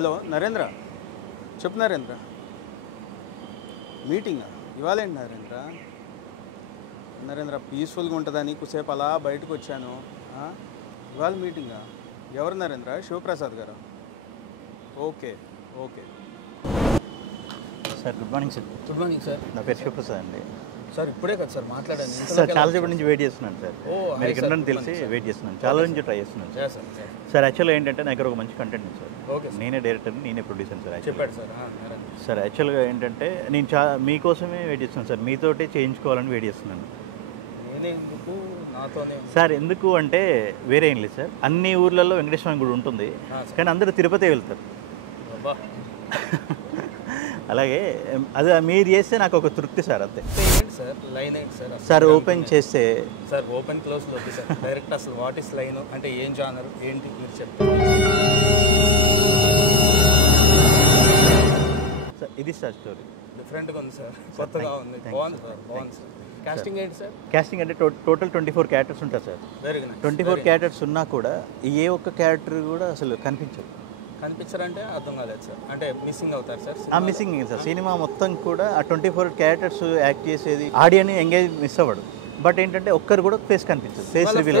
Hello Narendra, చెప్పు నరేంద్ర. మీటింగా ఇవాళ ఏంటి నరేంద్ర? నరేంద్ర పీస్ఫుల్గా ఉంటుందని కొద్దిసేపు అలా బయటకు వచ్చాను. ఇవాళ మీటింగా? ఎవరు నరేంద్ర? శివప్రసాద్ గారు? Okay okay sir. Good morning sir. Good morning sir. నా పేరు శివప్రసాద్ అండి. సార్ ఇప్పుడే కదా సార్ మాట్లాడాను సార్. చాలా సేపటి నుంచి వెయిట్ చేస్తున్నాను సార్. మీరు ఇక్కడ తెలిసి వెయిట్ చేస్తున్నాను, చాలా నుంచి ట్రై చేస్తున్నాను సార్. యాక్చువల్గా ఏంటంటే నా దగ్గర ఒక మంచి కంటెంట్ ఉంది సార్. ఓకే. నేనే డైరెక్టర్ని, నేనే ప్రొడ్యూసర్ సార్. చెప్పాడు సార్. సార్ యాక్చువల్గా ఏంటంటే నేను మీకోసమే వెయిట్ చేస్తున్నాను సార్. మీతోటే చేయించుకోవాలని వెయిట్ చేస్తున్నాను నేనే. ఎందుకు నాతోనే సార్? ఎందుకు అంటే వేరే ఏం లేదు సార్. అన్ని ఊర్లలో వెంకటేశ్వర గుడి ఉంటుంది, కానీ అందరూ తిరుపతి వెళ్తారు. అలాగే అది మీరు చేస్తే నాకు ఒక తృప్తి సార్. అంతే సార్. లైన్ ఏంటి సార్? సార్ ఓపెన్ చేస్తే సార్ ఓపెన్ క్లోజ్ లోకి సార్ డైరెక్ట్ అసలు వాట్ ఇస్ లైన్ అంటే ఏం జానర్ ఏంటి మీరు చెప్తారు సార్. ఇది సార్ స్టోరీ డిఫరెంట్గా ఉంది సార్, కొత్తగా ఉంది, బాగుంది సార్, బాగుంది సార్. కాస్టింగ్ ఏంటి సార్? కాస్టింగ్ అంటే టోటల్ 24 క్యారెక్టర్స్ ఉంటారు సార్. Very good. 24 క్యారెక్టర్స్ ఉన్నా కూడా ఏ ఒక్క క్యారెక్టర్ కూడా అసలు కనిపించదు. కనిపించారంటే అర్థం కాలేదు సార్. అంటే మిస్సింగ్ అవుతారు సార్. ఆ మిస్సింగ్ సార్. సినిమా మొత్తం కూడా ఆ 24 క్యారెక్టర్స్ యాక్ట్ చేసేది ఆడియన్ ఎంగేజ్ మిస్ అవ్వడు. బట్ ఏంటంటే ఒక్కరు కూడా ఫేస్ కనిపించదు, ఫేస్ రివీల్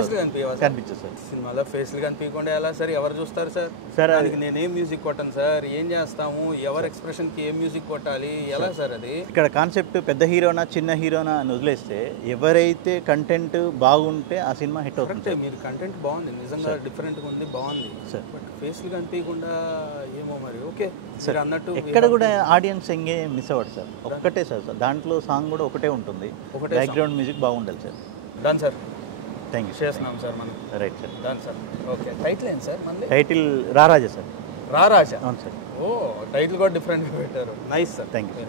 కనిపించదు సార్. సినిమాలో ఫేస్లు కనిపించకుండా ఎలా సార్? ఎవరు చూస్తారు సార్? సార్ దానికి నేనేం మ్యూజిక్ కొట్టాను సార్? ఏం చేస్తాము? ఎవరి ఎక్స్ప్రెషన్కి ఏం మ్యూజిక్ కొట్టాలి? ఎలా సార్ అది? ఇక్కడ కాన్సెప్ట్ పెద్ద హీరోనా చిన్న హీరోనా అని వదిలేస్తే ఎవరైతే కంటెంట్ బాగుంటే ఆ సినిమా హిట్ అవుతుంది. మీరు కంటెంట్ బాగుంది, నిజంగా డిఫరెంట్గా ఉంది, బాగుంది సార్. బట్ ఫేస్లు కనిపించకుండా ఏమో మరి. ఓకే సార్ అన్నట్టు ఎక్కడ కూడా ఆడియన్స్ ఎంగే మిస్ అవ్వడు సార్. ఒక్కటే సార్. దాంట్లో సాంగ్ కూడా ఒకటే ఉంటుంది, బ్యాక్గ్రౌండ్ మ్యూజిక్ బాగుండాలి sir. Done sir. Thank you. చేస్తున్నాం సార్ మనం. Right sir. Done sir. Okay. Title ఏంటి సార్ మనది? Title రారాజా sir. రారాజా. అవును సార్. ఓ టైటిల్ కూడా డిఫరెంట్గా పెట్టారు. Nice sir. Thank you.